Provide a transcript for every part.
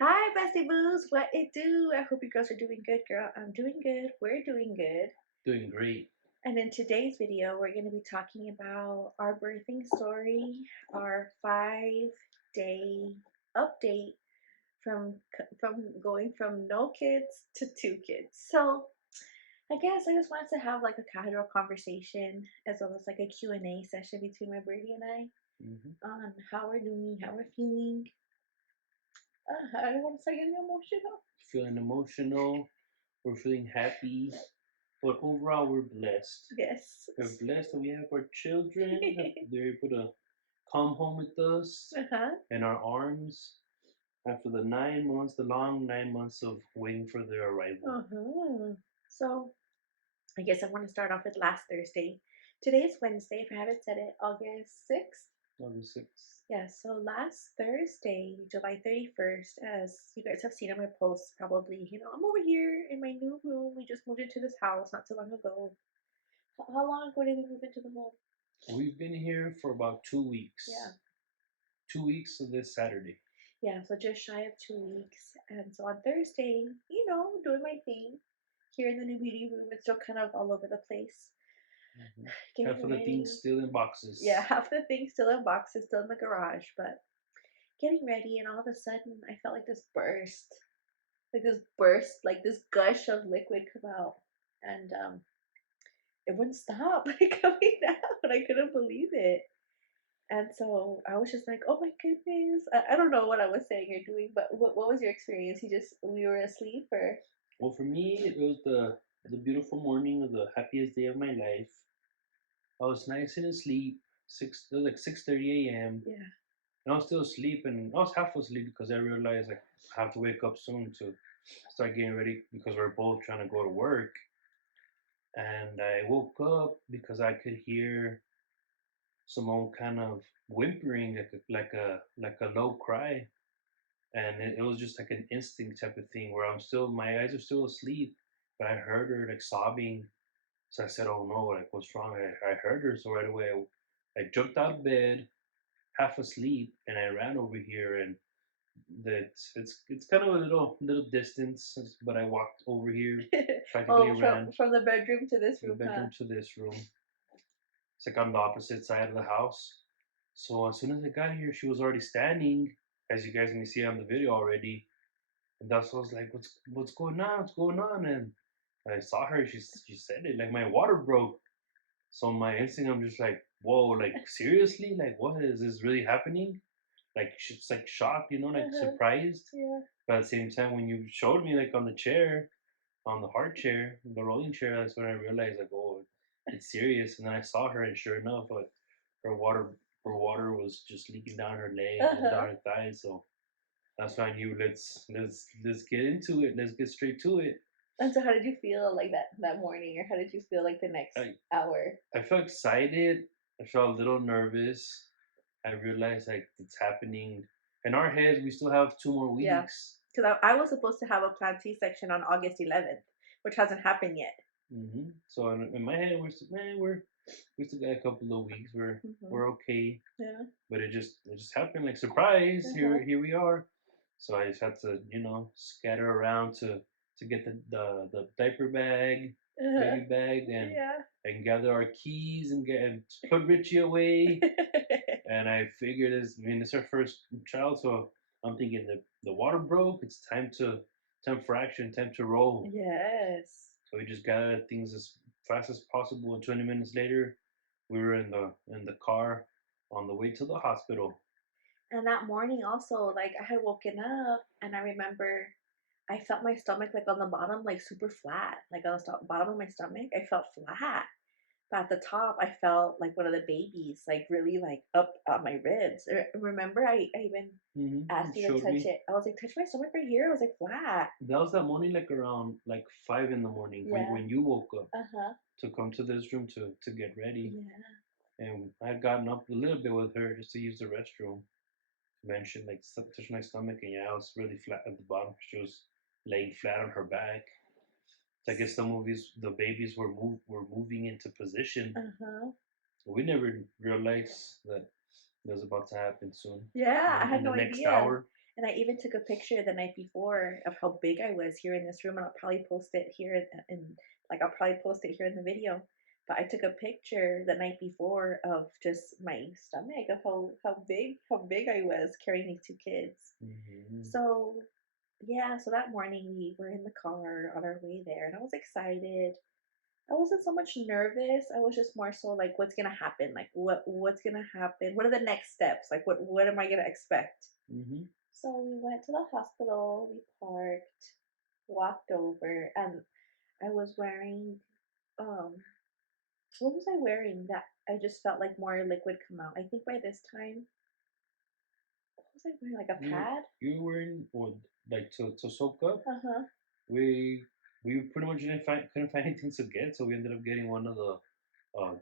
Hi, Bestie Boos. What it do? I hope you girls are doing good, girl. I'm doing good. We're doing good. Doing great. And in today's video, we're going to be talking about our birthing story, our 5-day update from going from no kids to 2 kids. So I guess I just wanted to have like a casual conversation as well as like a Q&A session between my birdie and I Hmm. on how we're doing, how we're feeling. I don't want to start getting emotional. Feeling emotional. We're feeling happy. But overall, we're blessed. Yes. We're blessed that we have our children, that they're able to come home with us Uh-huh. in our arms after the 9 months, the long 9 months of waiting for their arrival. Uh-huh. So I guess I want to start off with last Thursday. Today is Wednesday, if I haven't said it, August 6th. August 6th. Yeah, so last Thursday, July 31st, as you guys have seen on my posts, probably, I'm over here in my new room. We just moved into this house not too long ago. How long ago did we move into the home? We've been here for about 2 weeks. Yeah. 2 weeks of this Saturday. Yeah, so just shy of 2 weeks. And so on Thursday, doing my thing here in the new beauty room. It's still kind of all over the place. Half Getting of the things ready. still in boxes. Yeah, half the things still in boxes, still in the garage, but getting ready, and all of a sudden I felt like this burst. Like this gush of liquid come out. And it wouldn't stop like coming out. I couldn't believe it. And so I was just like, oh my goodness. I don't know what I was saying or doing, but what was your experience? We were asleep or? Well, for me, it was the beautiful morning of the happiest day of my life. I was nice and asleep. It was like 6:30 a.m. Yeah. And I was still asleep, and I was half asleep because I realized like I have to wake up soon to start getting ready because we're both trying to go to work. And I woke up because I could hear Simone kind of whimpering like a low cry, and it was just like an instinct type of thing where my eyes are still asleep, but I heard her like sobbing. So I said, "Oh no, like what's wrong?" I heard her, so right away I jumped out of bed, half asleep, and I ran over here. And that it's kind of a little distance, but I walked over here, practically Oh, ran from the bedroom to this from the room, huh? bedroom to this room. It's like on the opposite side of the house. So as soon as I got here, she was already standing, as you guys can see on the video already. And that's what I was like, what's going on? What's going on? And I saw her. She said it like my water broke. So my instinct, I'm just like, whoa, like seriously, like what is this really happening? Like she's like shocked, like Uh-huh. surprised. Yeah. But at the same time, when you showed me like on the chair, on the hard chair, the rolling chair, that's when I realized like, oh, it's serious. And then I saw her, and sure enough, like her water, her water was just leaking down her leg and Uh-huh. down her thigh. So that's why I knew let's get into it. Let's get straight to it. And so how did you feel like that morning, or how did you feel like the next I hour? I felt excited. I felt a little nervous. I realized like it's happening. In our heads, we still have 2 more Yeah. weeks. Because I was supposed to have a planned C-section on August 11th, which hasn't happened yet. So in my head, we're still, man, we still got a couple of weeks. Hmm. We're okay. Yeah. But it just happened like surprise. Uh-huh. Here we are. So I just had to scatter around to get the diaper bag, Uh-huh. baby bag, Yeah. and gather our keys and put Richie away. And I figured it's our first child, so I'm thinking the water broke. It's time for action, time to roll. Yes. So we just gathered things as fast as possible. And 20 minutes later, we were in the car on the way to the hospital. And that morning also, like I had woken up and I remember I felt my stomach like on the bottom, like super flat. Like on the bottom of my stomach, I felt flat. But at the top, I felt like one of the babies, like really like up on my ribs. Remember, I even You asked you to showed touch me. it. I was like, touch my stomach right here. I was like, flat. That was that morning, like around like 5 in the morning Yeah. when you woke up Uh-huh. to come to this room to get ready. Yeah. And I had gotten up a little bit with her just to use the restroom. Mentioned like touch my stomach, and yeah, I was really flat at the bottom. She was laying flat on her back. So I guess the babies were moving into position. Uh-huh. We never realized that it was about to happen soon. Yeah, I In had the no next idea. hour. And I even took a picture the night before of how big I was here in this room, and I'll probably post it here like I'll probably post it here in the video. But I took a picture the night before of just my stomach of how big I was carrying these two kids. Mm-hmm. So yeah, so that morning we were in the car on our way there, and I was excited. I wasn't so much nervous. I was just more so like, what's gonna happen? Like, what's gonna happen? What are the next steps? Like, what am I gonna expect? Mm-hmm. So we went to the hospital. We parked, walked over, and I was wearing what was I wearing that I just felt like more liquid come out? I think by this time, what was I wearing? Like a pad? You were in or like to soak up. Uh huh. We we pretty much couldn't find anything to get, so we ended up getting one of the uh,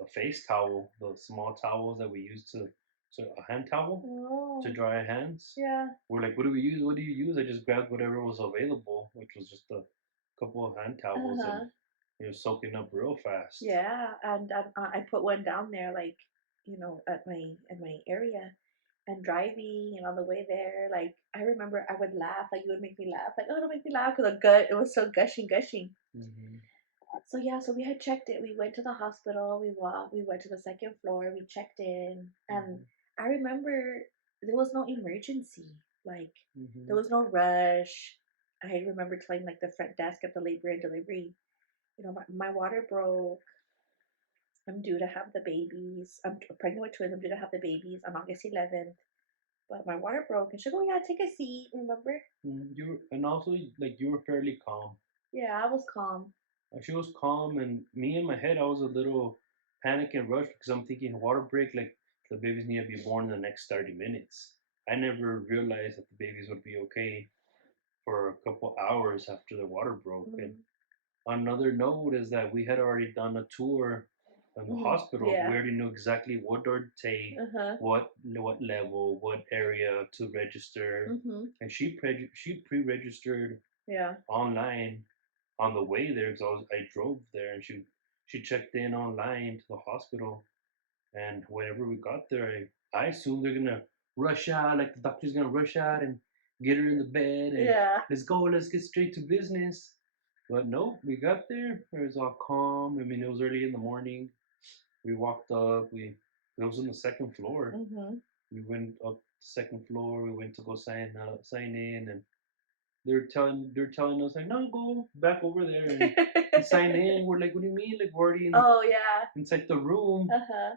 a face towel, the small towels that we use to a hand towel to Oh, dry our hands. yeah. We're like, what do we use? What do you use? I just grabbed whatever was available, which was just a couple of hand Uh towels, and huh. it was soaking up real fast. Yeah, and I put one down there, like at my area, and driving and on the way there, like I remember I would laugh, like you would make me laugh, like oh don't make me laugh because the gut it was so gushing. Hmm. So yeah, so we had checked it. We went to the hospital. We went to the second floor. We checked in, and Hmm. I remember there was no emergency. Like there Hmm. was no rush. I remember telling like the front desk at the labor and delivery, my water broke. I'm due to have the babies. I'm pregnant with twins. I'm due to have the babies on August 11th. But my water broke, and she's like, "Oh yeah, take a seat." Remember? You were, and also like you were fairly calm. Yeah, I was calm. She was calm, and me in my head, I was a little panic and rush because I'm thinking water break, like the babies need to be born in the next 30 minutes. I never realized that the babies would be okay for a couple hours after the water broke. And Hmm. another note is that we had already done a tour in the Hmm. hospital. We Yeah. already knew exactly what door to take, Uh huh. what level, what area to register, Hmm. and she pre-registered Yeah. online on the way there because I drove there and she checked in online to the hospital and whenever we got there I assumed they're gonna rush out like the doctor's gonna rush out and get her in the bed and Yeah. let's get straight to business. But no, we got there. It was all calm. I mean, it was early in the morning. We walked up. We It was on the second floor. Hmm. We went up the second floor. We went to go sign in, and they're telling us like, no, go back over there and sign in. We're like, what do you mean? Like we're already Oh yeah. inside the room. Uh huh.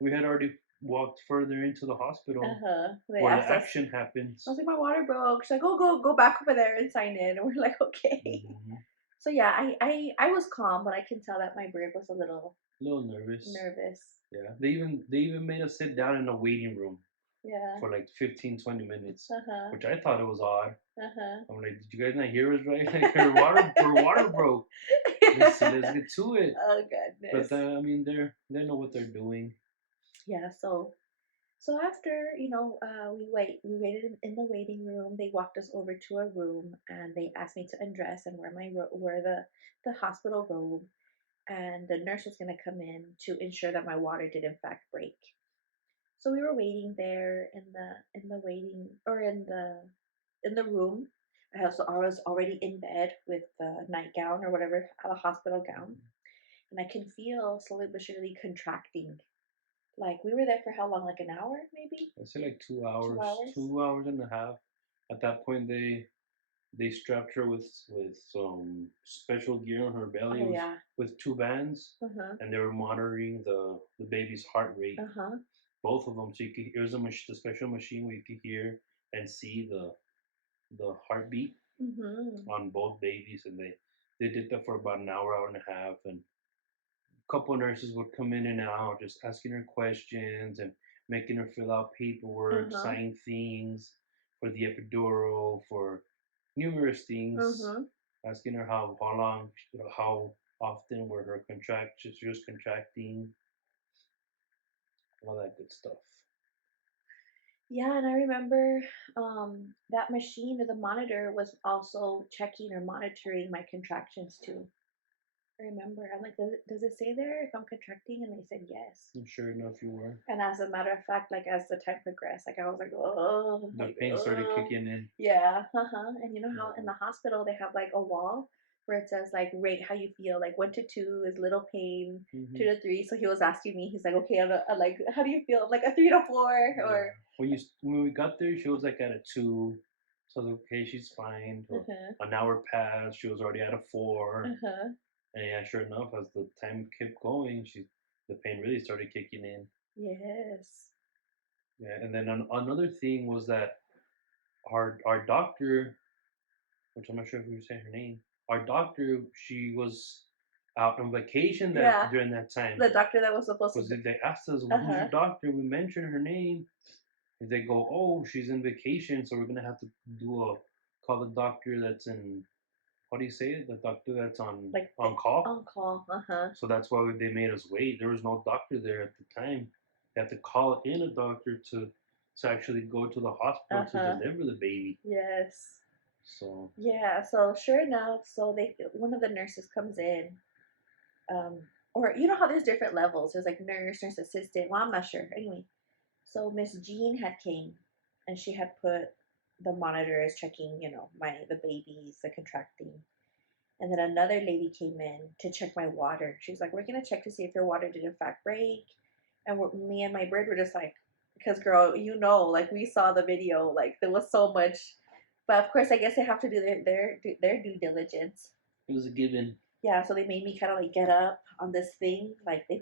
We had already walked further into the hospital Uh-huh. They where the asked us. action I was happens. like, my water broke. She's like, oh, go back over there and sign in. And we're like, okay. Hmm. So yeah, I was calm, but I can tell that my bird was a little A little nervous. nervous. Yeah, they even made us sit down in a waiting room Yeah. for like 15-20 minutes, Uh-huh. which I thought it was odd. Uh-huh. I'm like, did you guys not hear us right? Like her water broke. Let's get to it. Oh But goodness. I mean, they know what they're doing. Yeah, so after, we waited in the waiting room. They walked us over to a room and they asked me to undress and wear the hospital robe. And the nurse was going to come in to ensure that my water did in fact break. So we were waiting there in the waiting or in the room. I was already in bed with the nightgown or whatever, the hospital gown, and I can feel slowly but surely contracting. Like we were there for how long? Like an hour, maybe I say like 2 hours. 2 hours and a half. At that point, they strapped her with some special gear on her belly. Oh It was yeah. with two bands, Uh huh. and they were monitoring the baby's heart rate, Uh huh. both of them. So you could, it was a special machine where you could hear and see the heartbeat Mhm. on both babies, and they did that for about an hour, hour and a half, and a couple nurses would come in and out, just asking her questions and making her fill out Uh paperwork, huh. sign things for the epidural, for numerous Uh things, huh. asking her how long, how often were her contractions, she was contracting, all that good stuff. Yeah, and I remember that machine or the monitor was also checking or monitoring my contractions too. remember. I'm like, does it say there if I'm contracting? And they said yes. And sure enough, you were. And as a matter of fact, like as the time progressed, like I was like, oh, The like, pain started oh, kicking in. yeah, And you know how in Yeah. the hospital they have like a wall where it says like rate how you feel, like 1 to 2 is little pain, Mm-hmm. 2 to 3. So he was asking me, he's like, okay, I'm like, how do you feel? I'm like a 3 to 4, Yeah. or When we got there, she was like at a 2. So I was like, okay, she's fine. Or uh-huh, an hour passed, she was already at a 4. uh-huh, And yeah, sure enough, as the time kept going, the pain really started kicking in. yes, Yeah, and then another thing was that our doctor, which I'm not sure if we were saying her name, our doctor, she was out on vacation that yeah, during that time. the doctor that was supposed to, Because they asked us, well, who's uh-huh, your doctor? We mentioned her name. And they go, oh, she's in vacation, so we're gonna have to call the doctor that's in, how do you say it? The doctor that's like on call. on call, uh-huh, So that's why they made us wait. There was no doctor there at the time. They had to call in a doctor to actually go to the hospital to uh-huh, deliver the baby. yes. So Yeah, so sure enough, so they one of the nurses comes in, um, or you know how there's different levels. There's like nurse, nurse assistant. Well, I'm not sure. Anyway, so Miss Jean had came, and she had put the monitors checking, the babies, the contracting, and then another lady came in to check my water. She was like, "We're gonna check to see if your water did in fact break," and me and my bird were just like, "Because girl, like we saw the video, like there was so much." But of course, I guess they have to do their due diligence. it was a given. Yeah, so they made me kind of like get up on this thing. Like I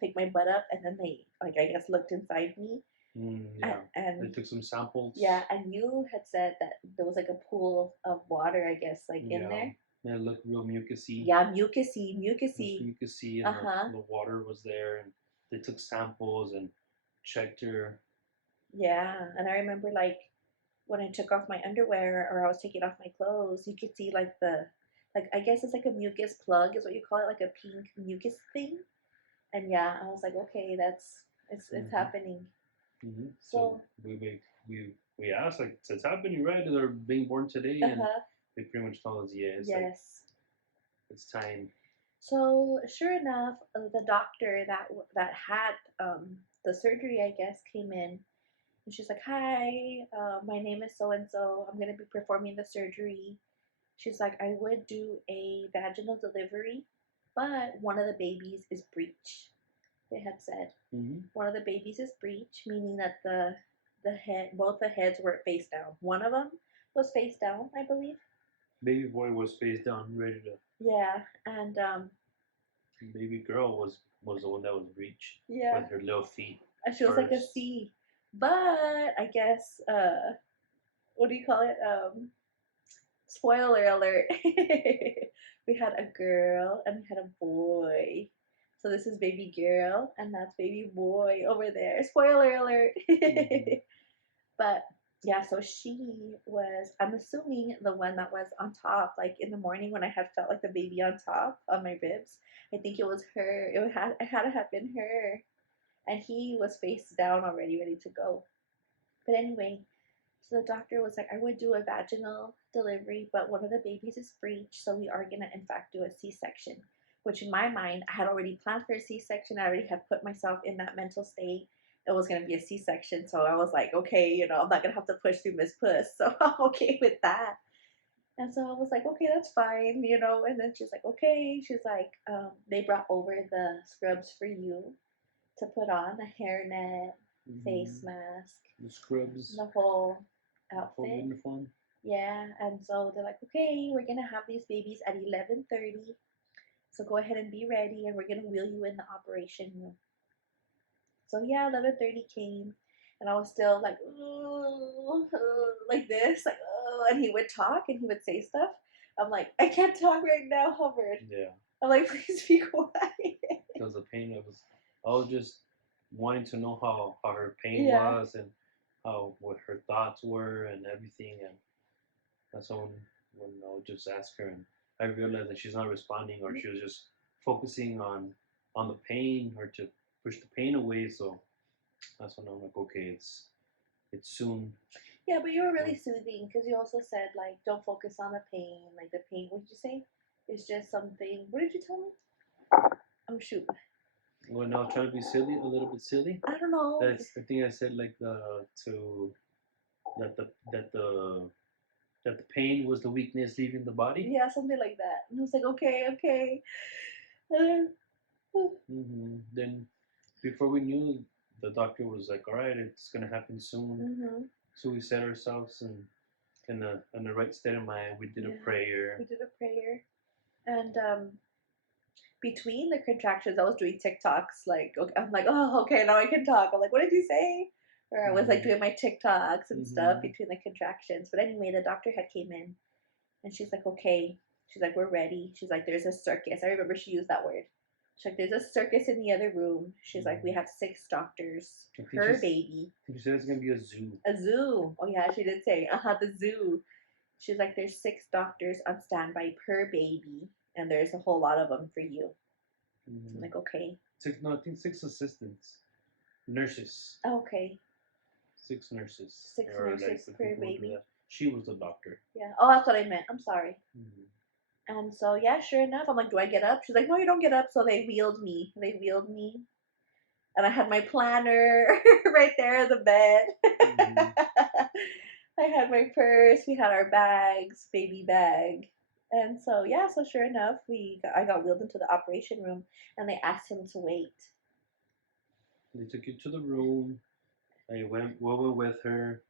picked my butt up, and then they like I guess looked inside me, and, Yeah, they and took some samples. yeah, and you had said that there was like a pool of water, I guess, like in Yeah, there. it looked real mucusy. Yeah, mucusy, It was mucusy. mucusy, Uh and huh. the water was there, and they took samples and checked her. Yeah, and I remember like when I took off my underwear or I was taking off my clothes, you could see like like I guess it's like a mucus plug is what you call it, like a pink mucus thing. And yeah, I was like, okay, it's Hmm. happening. So So, we asked, like, it's happening, right? They're being born today, and uh-huh, they pretty much told us, yeah, it's like yes. it's time. So sure enough, the doctor that had the surgery, I guess, came in, and she's like, "Hi, my name is so and so. I'm gonna be performing the surgery." She's like, "I would do a vaginal delivery, but one of the babies is breech." They had said Hmm. one of the babies is breech, meaning that both the heads were face down. One of them was face down, I believe. Baby boy was face down, ready to. Yeah, and Baby girl was the one that was breech yeah, with her little feet and she was like a first. C. But I guess what do you call it? Spoiler alert. We had a girl and we had a boy. So this is baby girl and that's baby boy over there. Spoiler alert. Hmm. But yeah, so she was, I'm assuming, the one that was on top, like in the morning when I had felt like the baby on top on my ribs. I think it was her. It had to have been her. And he was face down already, ready to go. But anyway, so the doctor was like, I would do a vaginal delivery, but one of the babies is breech, so we are gonna in fact do a C-section. Which in my mind, I had already planned for a C-section. I already had put myself in that mental state. It was gonna be a C-section, so I was like, okay, I'm not gonna have to push through Miss Puss, so I'm okay with that. And so I was like, okay, that's fine. And then she's like, okay. She's like, they brought over the scrubs for you to put on, a hairnet, face Hmm. mask, The scrubs, the whole the whole outfit. uniform. Yeah, and so they're like, okay, we're gonna have these babies at 11:30. So go ahead and be ready, and we're gonna wheel you in the operation room. So yeah, 11:30 came, and I was still like, "Ooh," like this, like, oh, and he would talk and he would say stuff. I'm like, I can't talk right now, Hubbard. Yeah, I'm like, please be quiet. because the pain. I was just wanting to know how her pain Yeah. was and how what her thoughts were and everything. And that's when I would just ask her, and I realized that she's not responding, or she was just focusing on the pain, or to push the pain away. So that's when I'm like, okay, it's soon. Yeah, but you were Or really soothing because you also said like, don't focus on the pain, like the pain. What did you say? It's just something. What did you tell me? Oh shoot. Well, now trying to be silly, a little bit silly. I don't know. That's the thing I said, like to that the that the that the pain was the weakness leaving the body. Yeah, something like that. And I was like, okay, okay. Then before we knew, the doctor was like, "All right, it's gonna happen soon." So we set ourselves in the right state of mind. We did a prayer. We did a prayer, and between the contractions, I was doing TikToks. Like, okay, I'm like, oh, okay, now I can talk. I'm like, what did you say? Or I was like doing my TikToks and stuff between the contractions. But anyway, the doctor had came in, and she's like, okay. She's like, we're ready. She's like, there's a circus. I remember she used that word. She's like, there's a circus in the other room. She's like, we have 6 doctors per baby. She said it's gonna be a zoo. A zoo. Oh yeah, she did say, the zoo. She's like, there's 6 doctors on standby per baby, and there's a whole lot of them for you. I'm like, okay. 6, no, I think 6 assistants, nurses. Oh, okay. 6 nurses. 6 nurses per baby. She was the doctor. Yeah. Oh, that's what I meant. I'm sorry. And so, yeah, sure enough, I'm like, do I get up? She's like, no, you don't get up. So they wheeled me. And I had my planner right there in the bed. I had my purse. We had our bags, baby bag. And so, yeah, so sure enough, I got wheeled into the operation room, and they asked him to wait. They took you to the room. I went with her,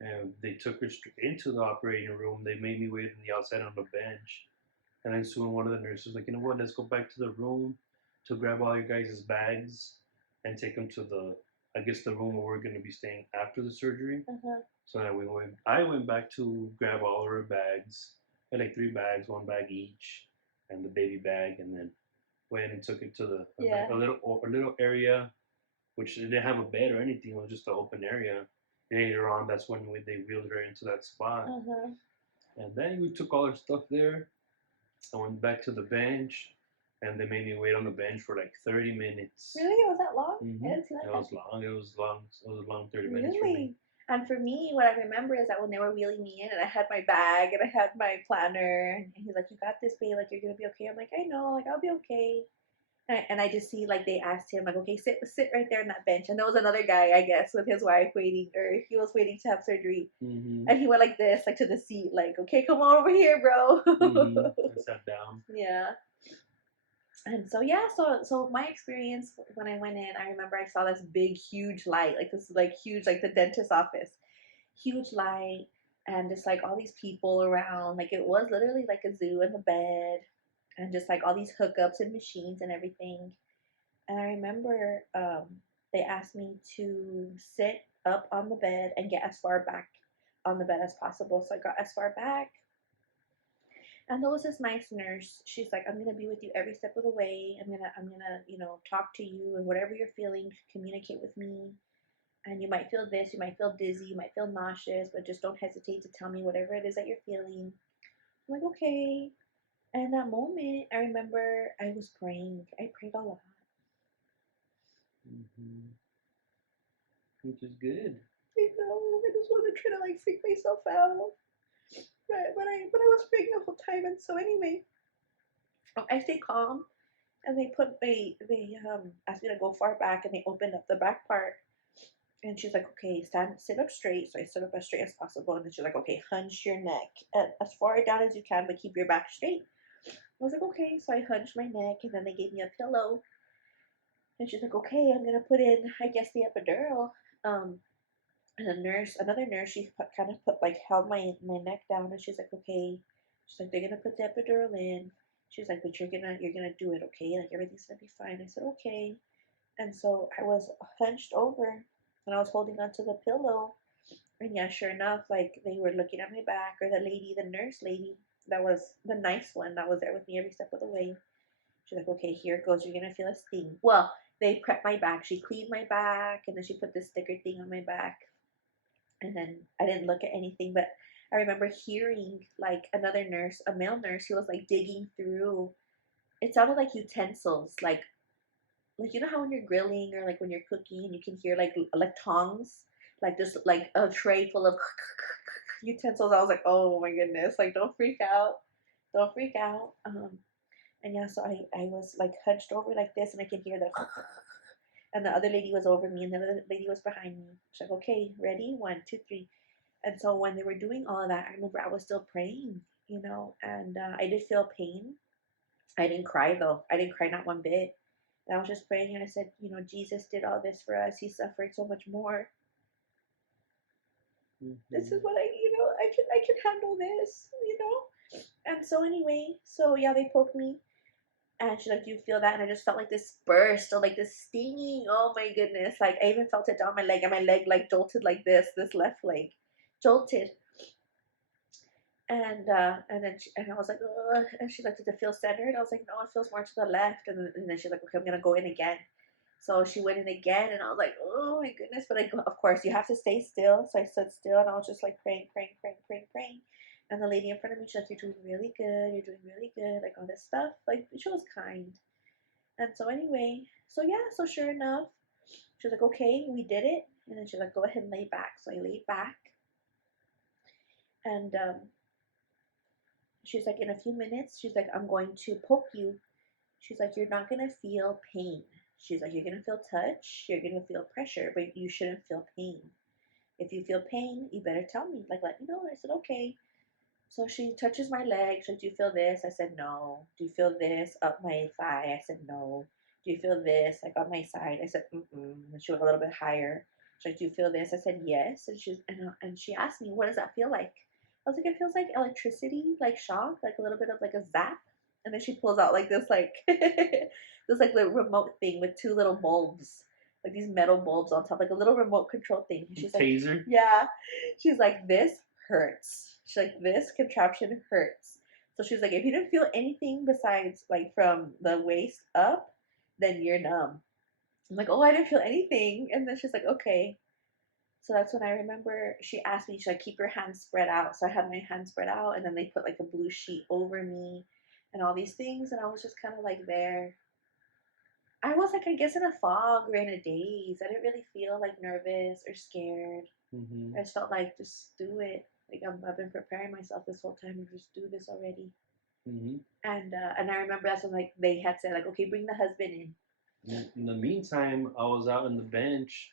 and they took her straight into the operating room. They made me wait on the outside on the bench. And then soon one of the nurses was like, you know what, let's go back to the room to grab all your guys' bags and take them to the room where we're going to be staying after the surgery. So then I went back to grab all of her bags. I had like 3 bags, 1 bag each, and the baby bag, and then went and took it to a little area, which didn't have a bed or anything. It was just an open area. And later on, that's when they wheeled her into that spot. And then we took all her stuff there. I went back to the bench, and they made me wait on the bench for like 30 minutes. Really? Was that long? I didn't see that. It was long. It was a long 30 minutes for me. And for me, what I remember is that when they were wheeling me in, and I had my bag, and I had my planner, and he's like, you got this, babe, like, you're going to be okay. I'm like, I know, like, I'll be okay. And I just see, like, they asked him, like, okay, sit right there on that bench. And there was another guy, I guess, with his wife waiting, or he was waiting to have surgery. And he went like this, like, to the seat, like, okay, come on over here, bro. I sat down. Yeah. And so, yeah, so my experience when I went in, I remember I saw this big, huge light, like this, like, huge, like the dentist's office. Huge light, and just, like, all these people around. Like, it was literally like a zoo in the bed. And just like all these hookups and machines and everything. And I remember they asked me to sit up on the bed and get as far back on the bed as possible. So I got as far back. And there was this nice nurse. She's like, I'm gonna be with you every step of the way. I'm gonna, talk to you, and whatever you're feeling, communicate with me. And you might feel this, you might feel dizzy, you might feel nauseous, but just don't hesitate to tell me whatever it is that you're feeling. I'm like, okay. And in that moment, I remember I was praying. I prayed a lot. Which is good. I know. I just wasn't trying to, like, freak myself out. But I was praying the whole time. And so anyway, I stayed calm. And they asked me to go far back, and they opened up the back part. And she's like, okay, sit up straight. So I stood up as straight as possible. And then she's like, okay, hunch your neck as far down as you can, but keep your back straight. I was like, okay. So I hunched my neck, and then they gave me a pillow. And she's like, okay, I'm going to put in, I guess, the epidural. And another nurse, she held my neck down, and she's like, okay. She's like, they're going to put the epidural in. She's like, but you're going to do it, okay? Like, everything's going to be fine. I said, okay. And so I was hunched over, and I was holding onto the pillow. And yeah, sure enough, like, they were looking at my back, or the nurse lady, that was the nice one that was there with me every step of the way. She's like, okay, here it goes. You're going to feel a sting. Well, they prepped my back. She cleaned my back, and then she put this sticker thing on my back. And then I didn't look at anything, but I remember hearing, like, another nurse, a male nurse, who was, like, digging through. It sounded like utensils, like, you know how when you're grilling, or, like, when you're cooking, you can hear, like tongs, like, just, like, a tray full of utensils. I was like, oh my goodness, like, don't freak out. don't freak out. And yeah, so I was like hunched over like this, and I could hear the, and the other lady was over me, and the other lady was behind me. She's like, okay, ready, 1, 2, 3. And so when they were doing all of that, I remember I was still praying, and I did feel pain. I didn't cry though. I didn't cry not one bit. And I was just praying, and I said, Jesus did all this for us. He suffered so much more. This is Mm-hmm. what I can handle this. And so anyway, so yeah, they poked me, and she's like, "Do you feel that?" And I just felt like this burst or like this stinging. Oh my goodness! Like I even felt it down my leg, and my leg like jolted like this left leg, jolted. And then and I was like, ugh. And she's like, "Did it feel centered?" I was like, "No, it feels more to the left." And then she's like, "Okay, I'm gonna go in again." So she went in again, and I was like, "Oh my goodness!" But of course, you have to stay still. So I stood still, and I was just like praying, praying, praying, praying, praying. And the lady in front of me, she's like, "You're doing really good. You're doing really good." Like all this stuff. Like she was kind. And so anyway, so yeah, so sure enough, she was like, "Okay, we did it." And then she's like, "Go ahead and lay back." So I laid back, and she's like, "In a few minutes," she's like, "I'm going to poke you." She's like, "You're not gonna feel pain." She's like, "You're gonna feel touch, you're gonna feel pressure, but you shouldn't feel pain. If you feel pain, you better tell me. Like, let me know." I said, "Okay." So she touches my leg. She's like, "Do you feel this?" I said, "No." "Do you feel this up my thigh?" I said, "No." "Do you feel this like on my side?" I said, "Mm-mm." And she went a little bit higher. She's like, "Do you feel this?" I said, "Yes." And she asked me, "What does that feel like?" I was like, "It feels like electricity, like shock, like a little bit of like a zap." And then she pulls out like this, like this like little remote thing with two little bulbs, like these metal bulbs on top, like a little remote control thing. And she's like, Taser. "Yeah." She's like, "This hurts." She's like, "This contraption hurts." So she's like, "If you didn't feel anything besides like from the waist up, then you're numb." I'm like, "Oh, I didn't feel anything." And then she's like, "Okay." So that's when I remember she asked me, "Should I keep your hands spread out?" So I had my hands spread out, and then they put like a blue sheet over me and all these things. And I was just kind of like there. I was like, I guess, in a fog or in a daze. I didn't really feel like nervous or scared. Mm-hmm. I just felt like, just do it. Like I've been preparing myself this whole time to just do this already. Mm-hmm. And I remember that's when like they had said like, "Okay, bring the husband in." In the meantime, I was out on the bench,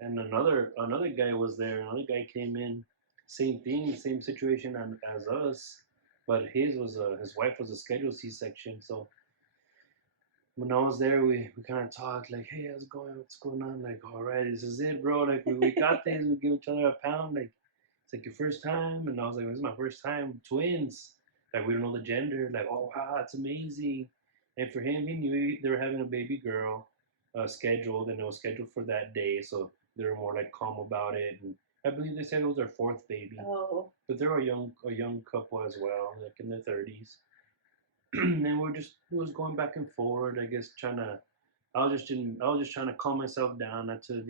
and another guy was there. Another guy came in, same thing, same situation as us, but his wife was a scheduled C-section. So when I was there, we kind of talked like, "Hey, how's it going? What's going on?" Like, "All right, this is it, bro. Like, we got this. We give each other a pound. Like, it's like your first time." And I was like, "This is my first time. Twins. Like, we don't know the gender. Like, oh wow, that's amazing." And for him, he knew they were having a baby girl, scheduled, and it was scheduled for that day. So they were more like calm about it. And I believe they said it was their fourth baby, Oh, but they were a young couple as well, like in their 30s. And we're just it was going back and forward. I guess trying to. I was just trying to calm myself down, not to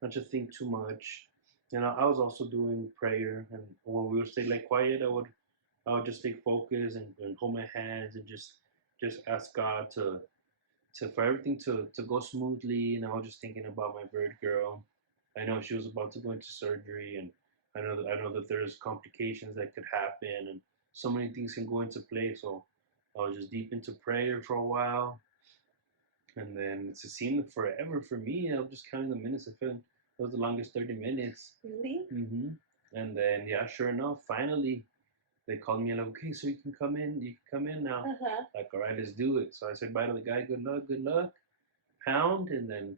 not to think too much. And I was also doing prayer, and when we would stay like quiet, I would just stay focused and hold my hands and just ask God to for everything to go smoothly. And I was just thinking about my bird girl. I know she was about to go into surgery, and I know that there's complications that could happen, and so many things can go into play. So I was just deep into prayer for a while, and then it seemed forever for me. I was just counting the minutes. I felt it was the longest 30 minutes. really? hmm And then yeah, sure enough, finally they called me like, "Okay, so you can come in. You can come in now." Uh huh. Like, all right, let's do it. So I said bye to the guy. Good luck, good luck. Pound, and then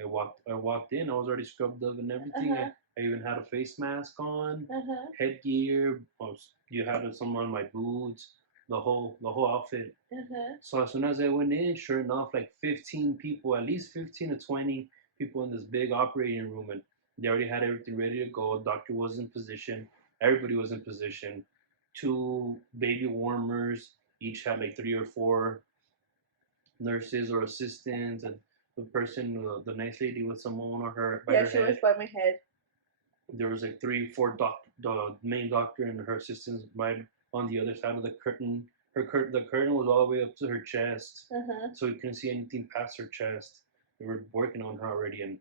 I walked in. I was already scrubbed up and Uh everything. I, huh. I even had a face mask on, Uh huh. headgear. You had some on my boots, the whole outfit. Uh huh. So as soon as I went in, sure enough, like 15 people, at least 15 to 20 people in this big operating room, and they already had everything ready to go. Doctor was in position. Everybody was in position. Two baby warmers, each had like 3 or 4 nurses or assistants, and the nice lady with Simone or her by Yeah, her she was head. by my head. There was like 3, 4 the main doctor and her assistants right on the other side of the curtain. The curtain was all the way up to her chest, Uh huh. so you couldn't see anything past her chest. They were working on her already, and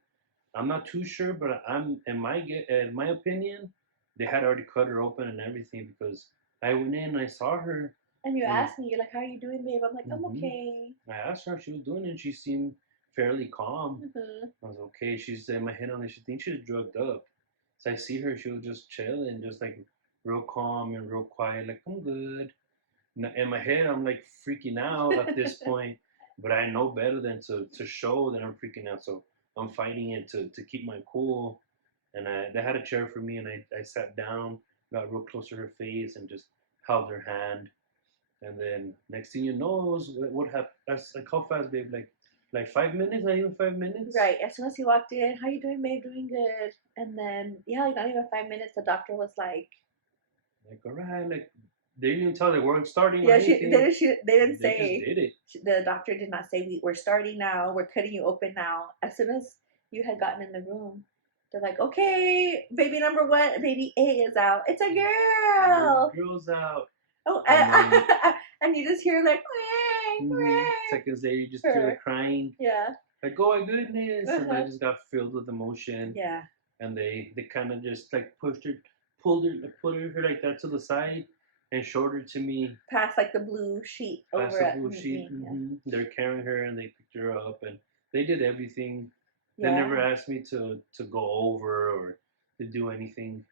I'm not too sure, but in my opinion, they had already cut her open and everything because I went in and I saw her. And you And asked me, you're like, how are you doing, babe? I'm like, I'm okay. I asked her how she was doing, and she seemed fairly calm. Mm-hmm. I was okay. She said my head on it. She thinks she's drugged up. So I see her. She was just chilling, just like real calm and real quiet. Like I'm good. In my head, I'm like freaking out at this point, but I know better than to show that I'm freaking out. So I'm fighting it to keep my cool. And they had a chair for me, and I sat down, got real close to her face, and just held her hand. And then next thing you know, what happened? That's like how fast, babe? Like 5 minutes? Not even 5 minutes. Right. As soon as he walked in, how you doing, babe? Doing good. And then, yeah, like not even 5 minutes, the doctor was like, All right, like they didn't even tell they weren't starting or yeah, anything. they didn't They just say, did it. the doctor did not say, we're starting now, we're cutting you open now. As soon as you had gotten in the room, they're like, okay, baby number one, baby A is out. It's a girl. Girls out. Oh, And then and you just hear like, seconds later, you just hear her crying. Yeah. Like, oh my goodness. And I Uh-huh. just got filled with emotion. Yeah. And they kind of just like pushed her, pulled her, put her like that to the side and showed her to me. Past like the blue sheet Past over the at blue sheet. yeah. They're carrying her and they picked her up and they did everything. They Yeah. never asked me to go over or to do anything.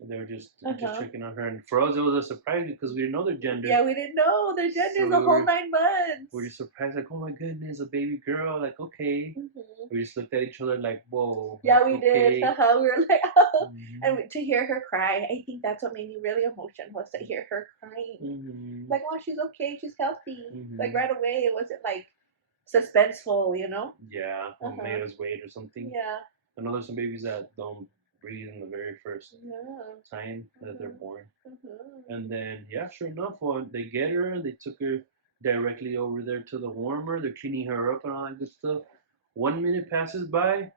They were just checking on her, and for us it was a surprise because we didn't know their gender. Yeah, we didn't know their gender So the whole 9 months. We're just surprised, like, oh my goodness, a baby girl. Like, okay. We just looked at each other like, whoa. Yeah, like, we okay. did. We were like, oh. And to hear her cry, I think that's what made me really emotional, was to hear her crying. Like, oh, she's okay, she's healthy. Like right away, it wasn't like suspenseful, you know? Yeah, made us wait or something. Yeah. I know there's some babies that don't breathe in the very first time that they're born. And then, yeah, sure enough, when they get her, they took her directly over there to the warmer. They're cleaning her up and all that good stuff. 1 minute passes by,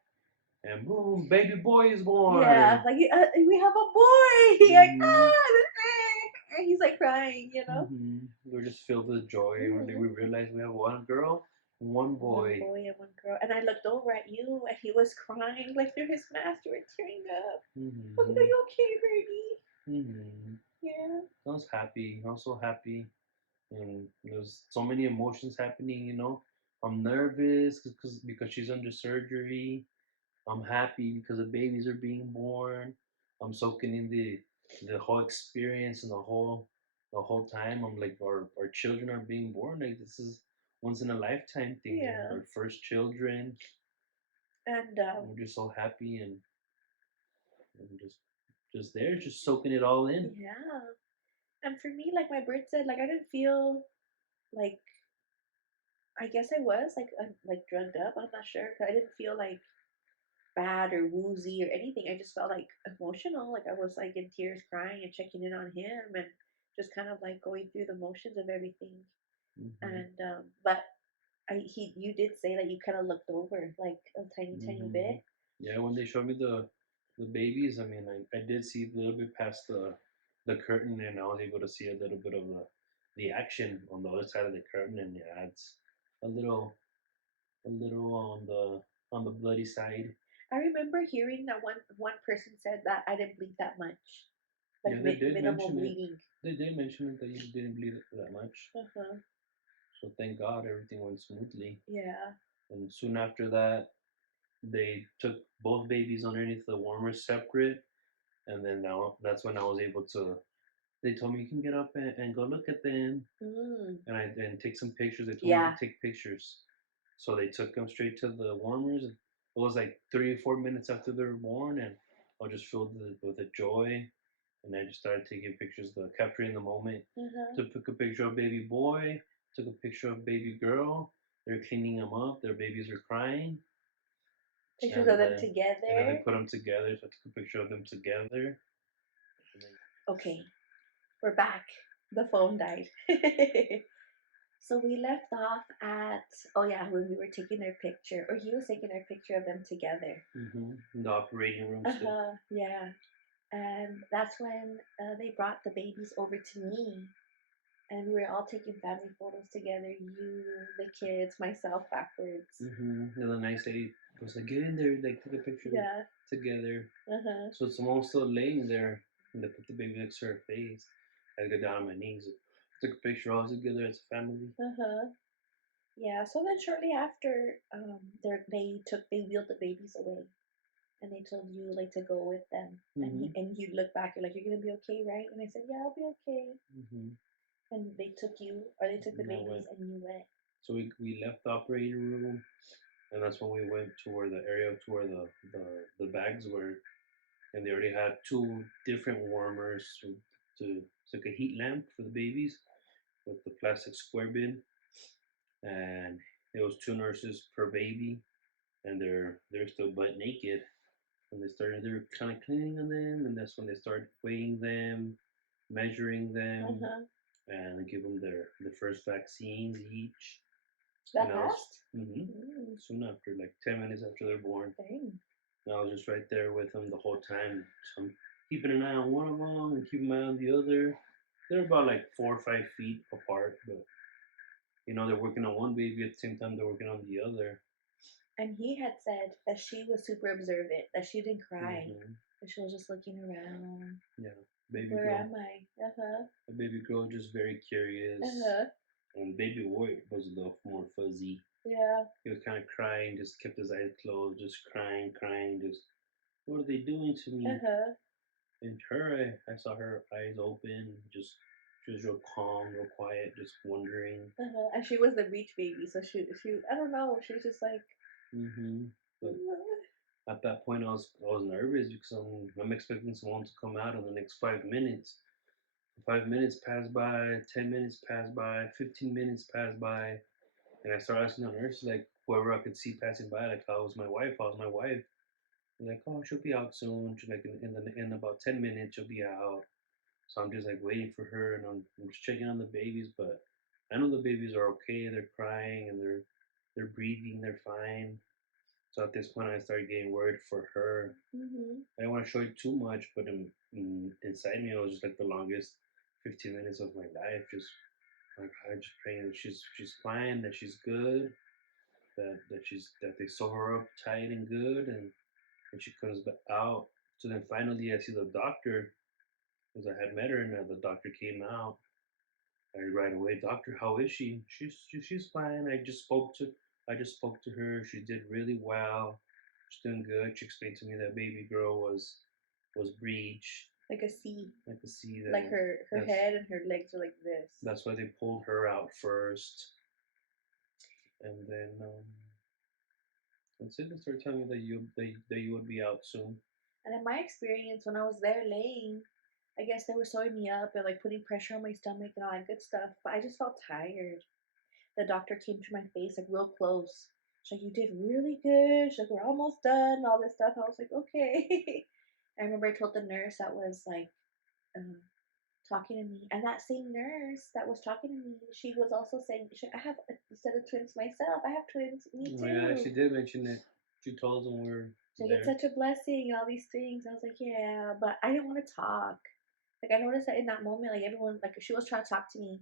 and boom, baby boy is born. Yeah, like we have a boy. Like and he's like crying, you know. We're just filled with joy. We realized we have one girl, and one boy. One boy and one girl. And I looked over at you, and he was crying like through his mask. You were tearing up. I was like, "Are you okay, baby?" Yeah. I was happy. I was so happy, and there's so many emotions happening. You know, I'm nervous because she's under surgery. I'm happy because the babies are being born. I'm soaking in the whole experience and the whole time. I'm like, our children are being born. Like this is once in a lifetime thing. Yeah. Our first children. And we're just so happy and just there, just soaking it all in. Yeah. And for me, like my birth said, like I didn't feel like, I guess I was like drugged up. I'm not sure, 'cause I didn't feel like bad or woozy or anything. I just felt like emotional. Like I was like in tears crying and checking in on him and just kind of like going through the motions of everything. And but you did say that you kind of looked over like a tiny bit. Yeah, when they showed me the babies, I mean, I did see a little bit past the curtain, and I was able to see a little bit of the action on the other side of the curtain, and yeah, it's a little on the bloody side. I remember hearing that one person said that I didn't bleed that much, like Yeah, they did minimal mention bleeding. They did mention it that you didn't bleed it that much. So thank God everything went smoothly. Yeah. And soon after that, they took both babies underneath the warmer separate, and then now that's when I was able to. They told me you can get up and go look at them, and take some pictures. They told me to take pictures, so they took them straight to the warmers. It was like 3 or 4 minutes after they were born, and I was just filled with a joy, and I just started taking pictures, capturing the moment. Took a picture of baby boy, took a picture of baby girl. They're cleaning them up. Their babies are crying. Pictures of them together. And then they put them together. So I took a picture of them together. Okay, we're back. The phone died. So we left off at, oh yeah, when we were taking their picture, or he was taking their picture of them together. In the operating room still. Yeah. And that's when they brought the babies over to me. And we were all taking family photos together. You, the kids, myself backwards. And the nice lady was like, get in there, like take a picture together. So Simone was still laying there, and they put the baby next to her face. I got down on my knees, took a picture all together as a family. Yeah. So then shortly after, they wheeled the babies away, and they told you like to go with them, and Mm-hmm. you look back, you're like, you're gonna be okay, right? And I said, yeah, I'll be okay. Mm-hmm. And they took you, or they took the And I babies, went. and you went. So we left the operating room, and that's when we went to where the area to where the bags were, and they already had two different warmers to it's like a heat lamp for the babies with the plastic square bin, and it was two nurses per baby, and they're still butt naked, and they were kind of cleaning on them, and that's when they started weighing them, measuring Uh them, huh. and give them their first vaccines each. And That I was fast? hmm Mm, soon after, like 10 minutes after they're born. dang. And I was just right there with them the whole time. So I'm keeping an eye on one of them and keeping an eye on the other. They're about like 4 or 5 feet apart, but they're working on one baby at the same time they're working on the other. And he had said that she was super observant, that she didn't cry, Hmm. that she was just looking around. Yeah, Like, baby where girl. am I? Uh huh. A baby girl just very curious, Uh huh. and baby boy was a little more fuzzy. Yeah. He was kind of crying, just kept his eyes closed, just crying, crying, just what are they doing to Uh me? huh. And her, I saw her eyes open, just she was real calm, real quiet, just wondering. Uh huh. And she was the beach baby, so she I don't know. She was just like. Hmm. But "Mm." at that point, I was nervous because I'm expecting someone to come out in the next 5 minutes. 5 minutes pass by, 10 minutes pass by, 15 minutes pass by, and I start asking the nurse like whoever I could see passing by, like how's my wife? How's my wife? They're like, oh, she'll be out soon. She's like in about 10 minutes she'll be out. So I'm just like waiting for her, and I'm just checking on the babies, but I know the babies are okay. They're crying and they're breathing. They're fine. So at this point, I started getting worried for her. Mhm. I didn't want to show you too much, but inside me, it was just like the longest 15 minutes of my life. Just like I just praying that she's fine, that she's good, that they sew her up tight and good, and she comes back out. So then finally, I see the doctor because I had met her, and the doctor came out. I right away, doctor, how is she? She's fine. I just spoke to her. She did really well. She's doing good. She explained to me that baby girl was breech, Like a C. I could see that. Like her That's head and her legs are like this. that's why they pulled her out first, and then that's it. They started telling me that you would be out soon. And in my experience, when I was there laying, I guess they were sewing me up and like putting pressure on my stomach and all that good stuff. But I just felt tired. The doctor came to my face like real close. She's like, "You did really good." She's like, "We're almost done." All this stuff. I was like, "Okay." I remember I told the nurse that was like um, talking to me, and that same nurse that was talking to me, she was also saying, "I have a set of twins myself. I have twins, me Oh, yeah, too." she did mention it. She told them we were She's like, "It's there. such a blessing," and all these things. I was like, "Yeah," but I didn't want to talk. Like I noticed that in that moment, like everyone, like she was trying to talk to me,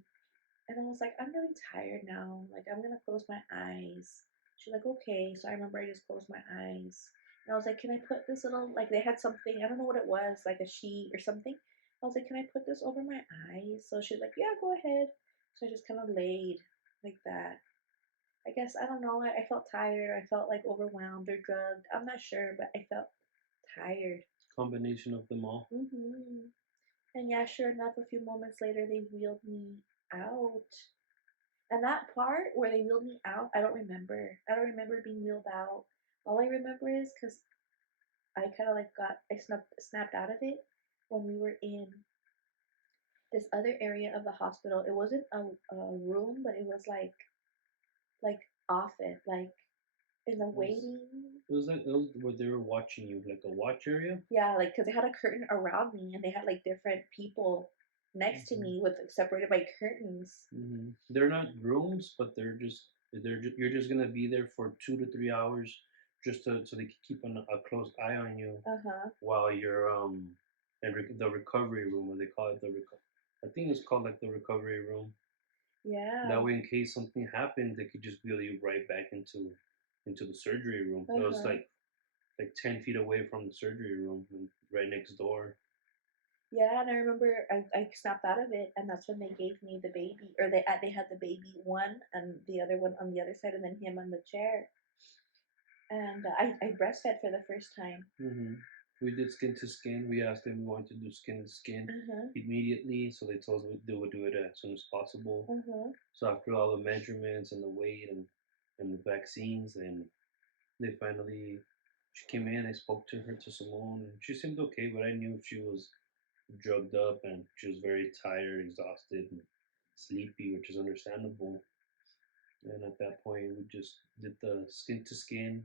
and I was like, "I'm really tired now. Like I'm gonna close my eyes." She's like, "Okay." So I remember I just closed my eyes, and I was like, "Can I put this little like they had something, I don't know what it was, like a sheet or something." I was like, "Can I put this over my eyes?" So she's like, "Yeah, go ahead." So I just kind of laid like that. I guess I don't know. I felt tired. I felt like overwhelmed or drugged. I'm not sure, but I felt tired. Combination of them all. And yeah, sure enough, a few moments later, they wheeled me out. And that part where they wheeled me out, I don't remember. I don't remember being wheeled out. All I remember is because I kind of like snapped out of it when we were in this other area of the hospital. It wasn't a room, but it was like office, like in the It was waiting. it was like it was where they were watching you, like a watch area. Yeah, like because they had a curtain around me, and they had like different people next to Hmm. me with separated by curtains. They're not rooms, but you're just gonna be there for 2 to 3 hours, just so they can keep a close eye on you Uh huh. while you're in the recovery room, what they call it, I think it's called like the recovery room. Yeah. That way, in case something happens, they could just wheel you right back into the surgery room. Uh It was huh. like 10 feet away from the surgery room, and right next door. Yeah, and I remember I snapped out of it, and that's when they gave me the baby, or they had the baby one and the other one on the other side, and then him on the chair. And I breastfed for the first time. Hmm. We did skin to skin. We asked them we wanted to do skin to skin Uh-huh. immediately, so they told us they would do it as soon as possible. Uh-huh. So after all the measurements and the weight and the vaccines, and they finally she came in. I spoke to her, to Simone, and she seemed okay, but I knew she was drugged up and she was very tired, exhausted, and sleepy, which is understandable. And at that point, we just did the skin to skin.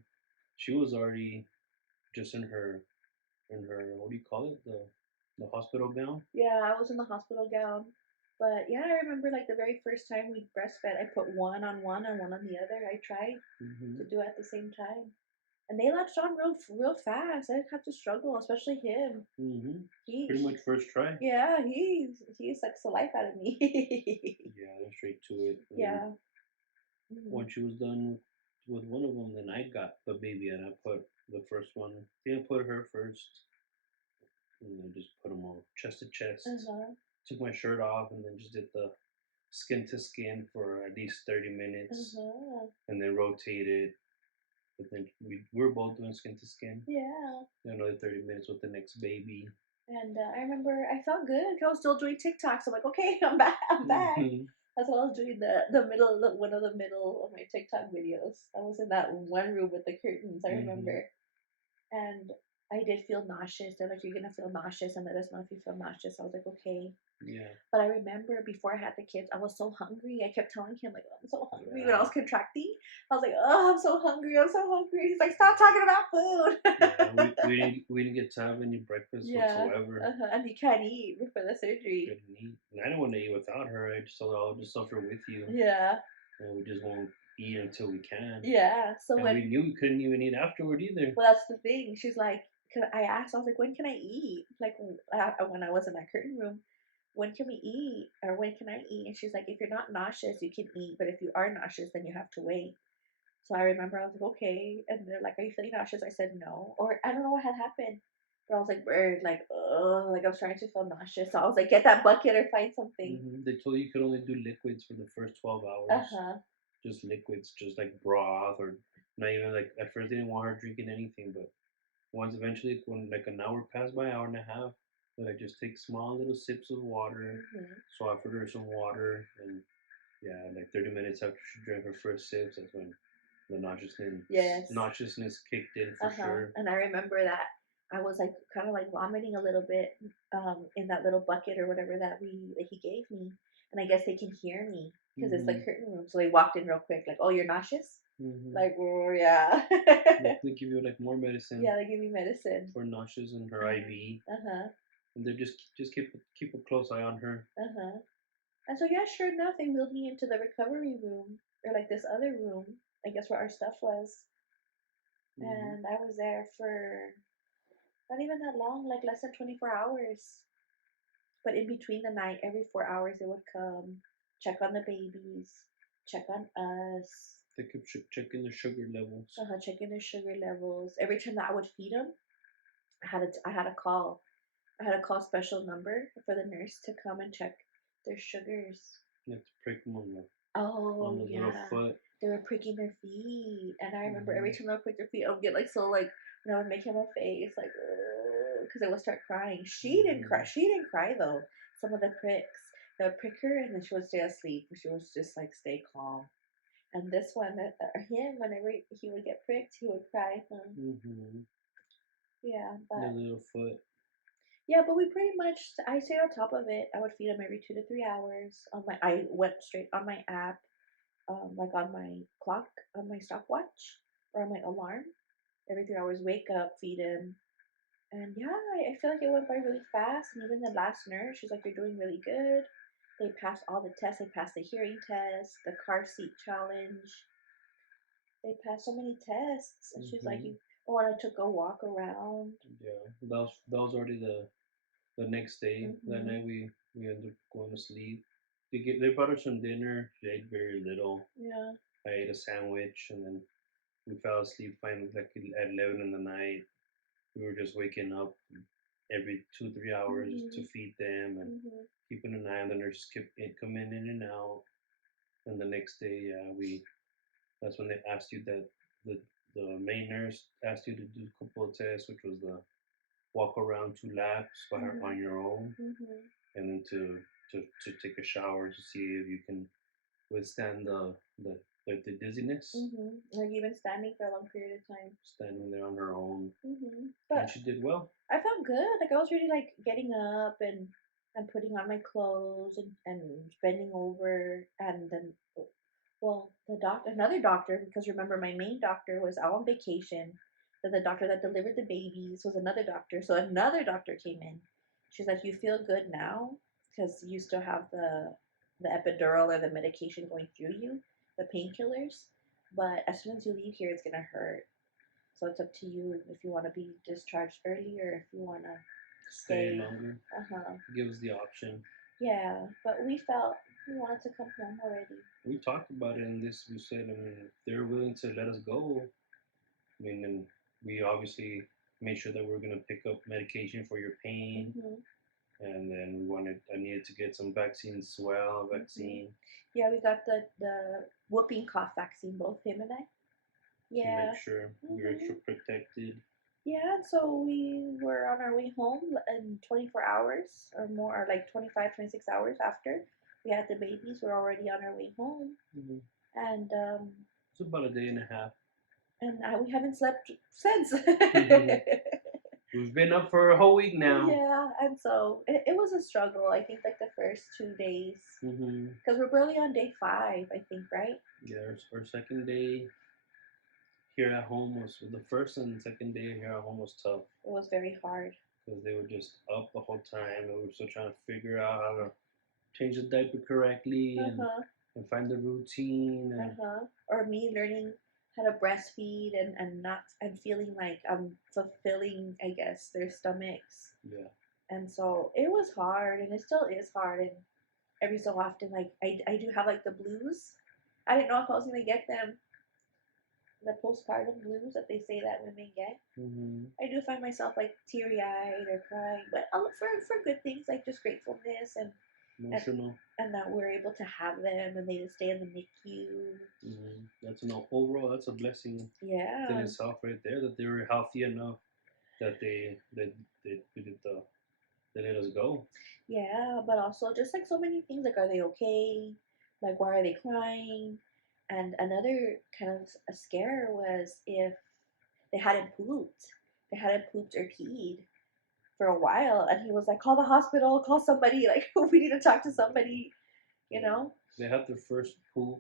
She was already just in her what do you call it, the hospital gown. Yeah, I was in the hospital gown. But yeah, I remember like the very first time we breastfed, I put one and one on the other. I tried Hmm. to do it at the same time. And they latched on real fast. I had to struggle, especially him. Hmm. Pretty He much first try. yeah, he sucks the life out of me. Yeah, they're straight to it. And Yeah. Mhm. once she was done with one of them, then I got the baby and I put the first one. Didn't put her first, and I just put them all chest to chest. Uh-huh. Took my shirt off and then just did the skin to skin for at least 30 minutes Uh-huh. and then rotated. But then we were both doing skin to skin. Yeah. Another 30 minutes with the next baby. And I remember I felt good. I was still doing TikToks. I'm like, okay, I'm back. I'm back. Hmm. That's what I was doing the middle of one of the middle of my TikTok videos. I was in that one room with the curtains. I Hmm. remember, and I did feel nauseous. They're like, you're gonna feel nauseous, and let us know if you feel nauseous. I was like, okay. Yeah. But I remember before I had the kids, I was so hungry. I kept telling him like, I'm so hungry. When I Yeah. was contracting, I was like, oh, I'm so hungry. I'm so hungry. He's like, stop talking about Yeah. food. We didn't get to have any breakfast Yeah, whatsoever. and he can't eat before the surgery. Couldn't eat. And I didn't want to eat without her. I just told her I'll just suffer with you. Yeah, And we just won't eat until we can. yeah. So And we when, knew we couldn't even eat afterward either. well, that's the thing. She's like, cause I asked, I was like, when can I eat? Like when I was in that curtain room, when can we eat, or when can I eat? And she's like, if you're not nauseous, you can eat, but if you are nauseous, then you have to wait. So I remember I was like, okay, and they're like, are you feeling nauseous? I said no, or I don't know what had happened. But I was like, bird, like, ugh, like I was trying to feel nauseous. So I was like, get that bucket or find something. They told you could only do liquids for the first 12 Uh hours. huh. Just liquids, just like broth, or not even like, at first they didn't want her drinking anything, but once eventually, when like an hour passed by, hour and a half, that I just take small little sips of water. Hmm. So I offered her some water, and yeah, like 30 minutes after she drank her first sips, that's when the Yes. nauseousness kicked in for Uh-huh. sure. And I remember that I was like kind of like vomiting a little bit in that little bucket or whatever that he gave me. And I guess they can hear me because it's the Hmm. curtain room. So they walked in real quick, like, oh, you're nauseous? Hmm. Like, oh yeah. They give you like more medicine Yeah, they give me medicine. for nauseous and her IV, Uh-huh. and they just keep a close eye on her. Uh-huh. And so yeah, sure enough, they wheeled me into the recovery room, or like this other room, I guess where our stuff was. Hmm. And I was there for not even that long, like less than 24 hours. But in between the night, every 4 hours, they would come, check on the babies, check on us, They keep checking the sugar levels. checking their sugar levels. Every time that I would feed them, I had a call. I had a call special number for the nurse to come and check their sugars. You have to prick them on Oh the little yeah, foot. they were pricking their feet, and I remember every Hmm. time I would prick their feet, I would get like so like when I would make him a face like because I would start crying. She didn't cry. Hmm. She didn't cry though. Some of the pricks, they would prick her, and then she would stay asleep. She was just like stay calm. And this one, him, whenever he would get pricked, he would cry. Hmm. Yeah, The but little foot. yeah, but we pretty much I stayed on top of it. I would feed him every 2 to 3 hours. On my I went straight on my app, like on my clock, on my stopwatch, or on my alarm. Every 3 hours, wake up, feed him. And yeah, I feel like it went by really fast. And even the last nurse, she's like, you're doing really good. They passed all the tests. They passed the hearing test, the car seat challenge. They passed so many tests. And she's like, Hmm. you, oh, and I took a walk around. Yeah, that was already the next day. That Hmm. night we ended up going to sleep. They brought her some dinner. She ate very little. Yeah. I ate a sandwich, and then we fell asleep finally like at 11 in the night. We were just waking up every 2 3 hours to Hmm. feed them and Hmm. time the nurses kept coming in and out. And the next day, that's when they asked you that the main nurse asked you to do a couple of tests, which was the walk around 2 laps by her on your own, and then to take a shower to see if you can withstand the dizziness. Like even standing for a long period of time. Standing there on her own, But and she did well. I felt good. Like I was really like getting up and putting on my clothes and bending over and then well another doctor, because remember my main doctor was out on vacation. Then the doctor that delivered the babies was another doctor. So another doctor came in. She's like, "You feel good now because you still have the epidural or the medication going through you, the painkillers. But as soon as you leave here, it's gonna hurt. So it's up to you if you want to be discharged early or if you want to Stay longer. Uh-huh. Give us the option. Yeah, but we felt we wanted to come home already. We talked about it in this. We said, I mean, if they're willing to let us go, I mean, and we obviously made sure that we are going to pick up medication for your pain. And then I needed to get some vaccines as well, vaccine. Yeah, we got the whooping cough vaccine, both him and I. Yeah. To make sure you're extra protected. Yeah, so we were on our way home in 24 hours or more, or like 25, 26 hours after we had the babies. We're already on our way home. And it's about a day and a half. And we haven't slept since. We've been up for a whole week now. Yeah, and so it was a struggle. I think like the first 2 days, because we're barely on day 5, I think, right? Yeah, our second day here at home was the first and second day here at home was tough. It was very hard because they were just up the whole time, and we were still trying to figure out how to change the diaper correctly and find the routine. And or me learning how to breastfeed and not and feeling like I'm fulfilling, I guess, their stomachs. Yeah. And so it was hard, and it still is hard. And every so often, like I do have like the blues. I didn't know if I was gonna get them. The postpartum blues that they say that women get. I do find myself like teary eyed or crying, but I'll look for good things like just gratefulness and emotional, and that we're able to have them and they just stay in the NICU. That's overall that's a blessing. Yeah. In itself, right there, that they were healthy enough that they let us go. Yeah, but also just like so many things, like are they okay? Like why are they crying? And another kind of a scare was if they hadn't pooped. They hadn't pooped or peed for a while, and he was like, "Call the hospital, call somebody. Like we need to talk to somebody." You know. They had their first poop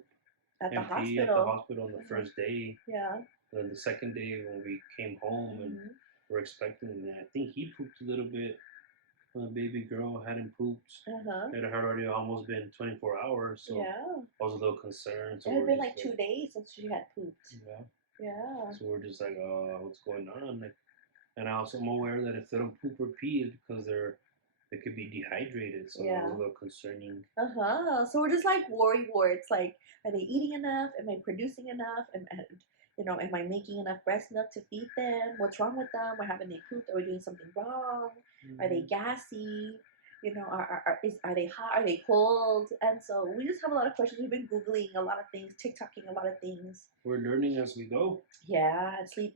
at the hospital. At the hospital on the first day. Yeah. Then the second day when we came home and we're expecting that, I think he pooped a little bit. When the baby girl hadn't pooped. It had already almost been 24 hours, so I was a little concerned. So it had been like 2 days since she had pooped. Yeah. Yeah. So we're just like, what's going on? Like, and I also am aware that if they don't poop or pee, it's because they could be dehydrated. So that was a little concerning. So we're just like worry warts. Like, are they eating enough? Am I producing enough? And am I making enough breast milk to feed them? What's wrong with them? Or haven't they pooped? Are we doing something wrong? Are they gassy? Are they hot? Are they cold? And so we just have a lot of questions. We've been Googling a lot of things, TikToking a lot of things. We're learning as we go. Yeah, and sleep,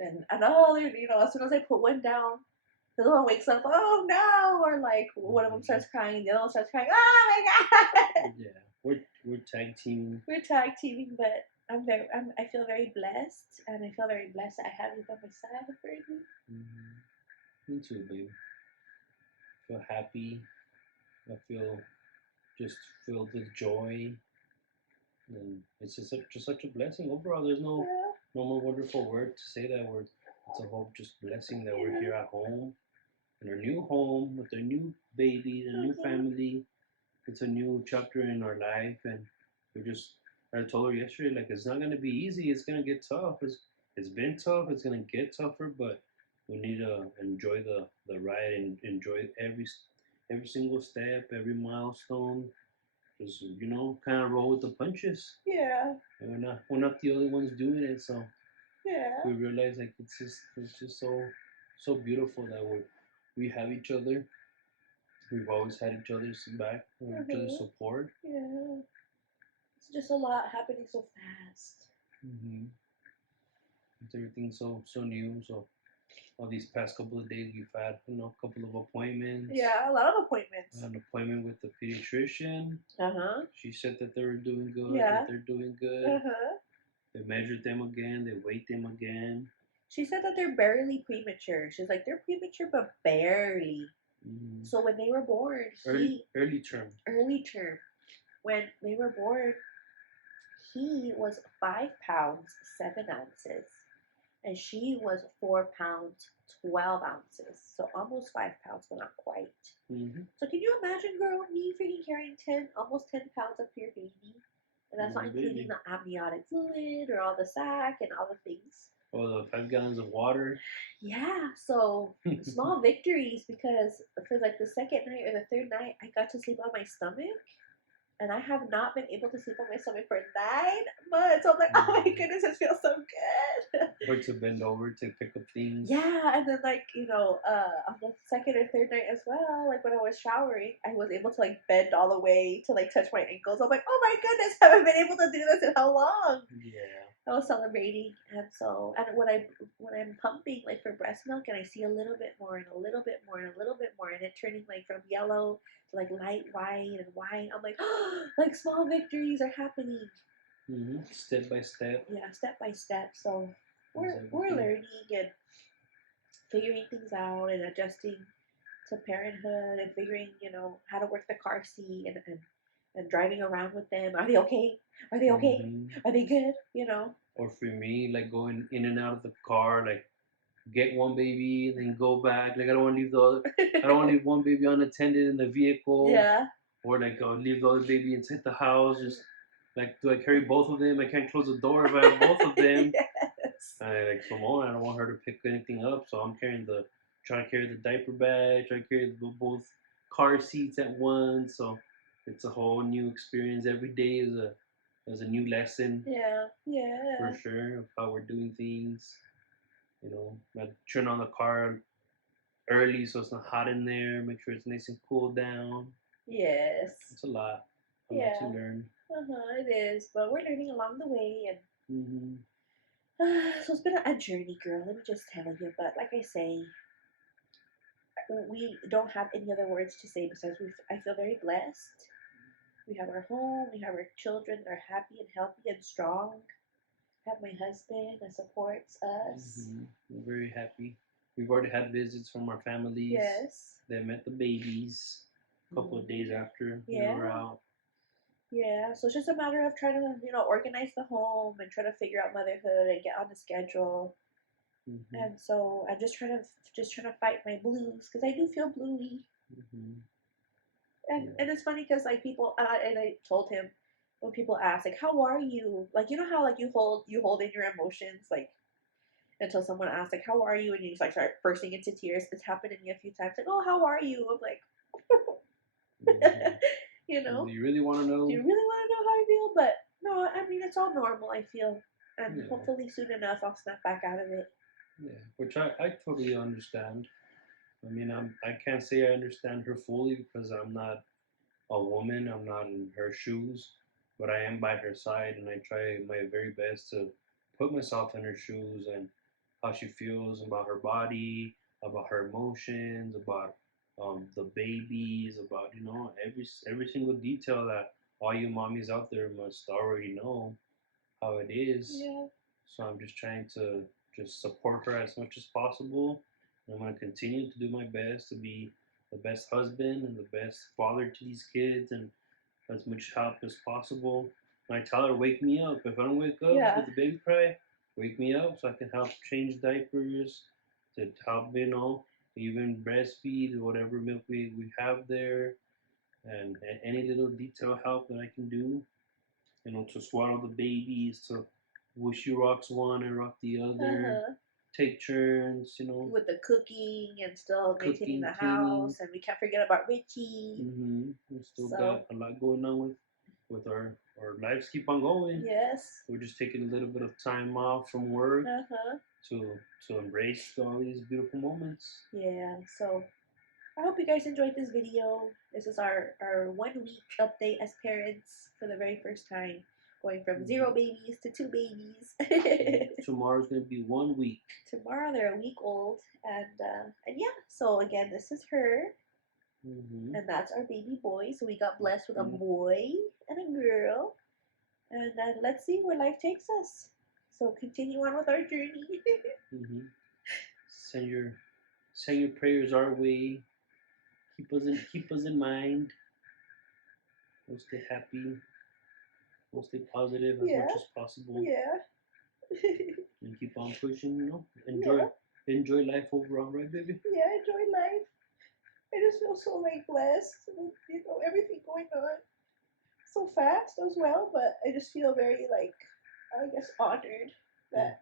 and all, as soon as I put one down, the other one wakes up, oh no, or like one of them starts crying, the other one starts crying, oh my god. Yeah, we're tag teaming. We're tag teaming, but I feel very blessed, and I feel very blessed that I have you by my side, Fergie. Me too, baby. I feel happy. I feel just filled with joy, and it's just such a blessing overall. There's no more wonderful word to say that word. It's a whole just blessing that we're here at home, in our new home with our new baby, a new family. It's a new chapter in our life, and I told her yesterday, like, it's not gonna be easy. It's gonna get tough. It's been tough. It's gonna get tougher, but we need to enjoy the ride and enjoy every single step, every milestone. Just kind of roll with the punches. Yeah. And we're not the only ones doing it, so we realize like it's just so beautiful that we have each other, We've always had each other's back, each other's support. Yeah. It's just a lot happening so fast. Mm-hmm. Everything's so new. So all these past couple of days, we've had a couple of appointments. Yeah, a lot of appointments. An appointment with the pediatrician. She said that they were doing good. Yeah. That they're doing good. They measured them again. They weighed them again. She said that they're barely premature. She's like, they're premature, but barely. Mm-hmm. So when they were born, early term. When they were born, he was 5 pounds 7 ounces, and she was 4 pounds 12 ounces. So almost 5 pounds, but not quite. Mm-hmm. So can you imagine, girl, me freaking carrying almost 10 pounds of your baby, and that's not including the amniotic fluid or all the sac and all the things. Oh, the 5 gallons of water. Yeah, so small victories, because for like the second night or the third night, I got to sleep on my stomach. And I have not been able to sleep on my stomach for 9 months. So I'm like, oh my goodness, it feels so good. Or to bend over to pick up things. Yeah, and then like, on the second or third night as well, like when I was showering, I was able to like bend all the way to like touch my ankles. I'm like, oh my goodness, I haven't been able to do this in how long? Yeah. I was celebrating, and when I'm pumping like for breast milk, and I see a little bit more and a little bit more and a little bit more, and it turning like from yellow to like light white and white, I'm like, oh, like small victories are happening. Mm-hmm. Step by step. Yeah, step by step. So we're learning and figuring things out and adjusting to parenthood and figuring, how to work the car seat and driving around with them. Are they okay? Are they okay? Mm-hmm. Are they good? Or for me, like going in and out of the car, like get one baby, then go back. Like I don't want to leave I don't want to leave one baby unattended in the vehicle. Yeah. Or like leave the other baby inside the house. Just like, do I carry both of them? I can't close the door if I have both of them. Yes. Like Simone, I don't want her to pick anything up, so I'm trying to carry the diaper bag, trying to carry both car seats at once. So it's a whole new experience. Every day is a new lesson. Yeah, for sure, of how we're doing things. I turn on the car early so it's not hot in there. Make sure it's nice and cool down. Yes. It's a lot. A lot to learn. It is, but we're learning along the way, and so it's been a journey, girl. Let me just tell you. But like I say, we don't have any other words to say besides I feel very blessed. We have our home. We have our children that are happy and healthy and strong. I have my husband that supports us. We're very happy. We've already had visits from our families. Yes. They met the babies a couple of days after we were out. Yeah, so it's just a matter of trying to, organize the home and try to figure out motherhood and get on the schedule. And so I'm just trying to fight my blues, because I do feel bluey. And it's funny because like people, and I told him, when people ask like, how are you? Like, how like you hold in your emotions, like, until someone asks like, how are you? And you just like start bursting into tears. It's happened to me a few times. Like, oh, how are you? I'm like, Do you really want to know? Do you really want to know how I feel? But no, I mean, it's all normal, I feel. And hopefully soon enough I'll snap back out of it. Yeah, which I totally understand. I mean, I can't say I understand her fully because I'm not a woman. I'm not in her shoes, but I am by her side, and I try my very best to put myself in her shoes and how she feels about her body, about her emotions, about the babies, about every single detail that all you mommies out there must already know how it is. Yeah. So I'm just trying to just support her as much as possible. And I'm going to continue to do my best to be the best husband and the best father to these kids, and as much help as possible. And I tell her, wake me up. If I don't wake up with the baby cry, wake me up so I can help change diapers, to help, even breastfeed whatever milk we have there, and any little detail help that I can do, to swaddle the babies, to wish you rocks one and rock the other, take turns, with the cooking and still maintaining the house, and we can't forget about Richie. We still got a lot going on with our lives keep on going. Yes. We're just taking a little bit of time off from work to embrace all these beautiful moments. Yeah. So I hope you guys enjoyed this video. This is our 1 week update as parents for the very first time. Going from 0 babies to 2 babies. Tomorrow's gonna be 1 week. Tomorrow they're a week old, and yeah. So again, this is her, and that's our baby boy. So we got blessed with a boy and a girl, and let's see where life takes us. So continue on with our journey. Send your prayers our way. Keep us in mind. We'll stay happy. We'll stay positive as much as possible. Yeah. And keep on pushing, enjoy life overall, right, baby? Yeah, enjoy life. I just feel so blessed with everything going on so fast as well, but I just feel very I guess honored that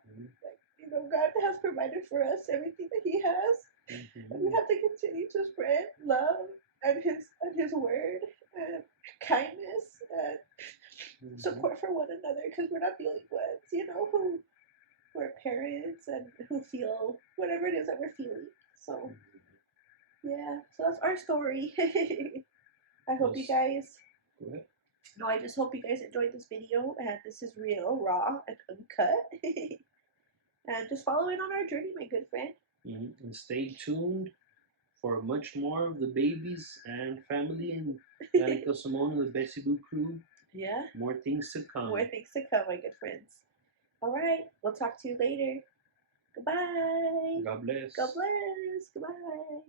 God has provided for us everything that He has, and we have to continue to spread love and His word and kindness and support for one another, because we're not the only ones, who are parents and who feel whatever it is that we're feeling. So yeah, so that's our story. I hope you guys. Go ahead. No, I just hope you guys enjoyed this video, and this is real, raw, and uncut. And just follow in on our journey, my good friend. And stay tuned for much more of the babies and family and Vanicasymone and the BestieBoo Crew. Yeah. More things to come. More things to come, my good friends. All right, we'll talk to you later. Goodbye. God bless. God bless. Goodbye.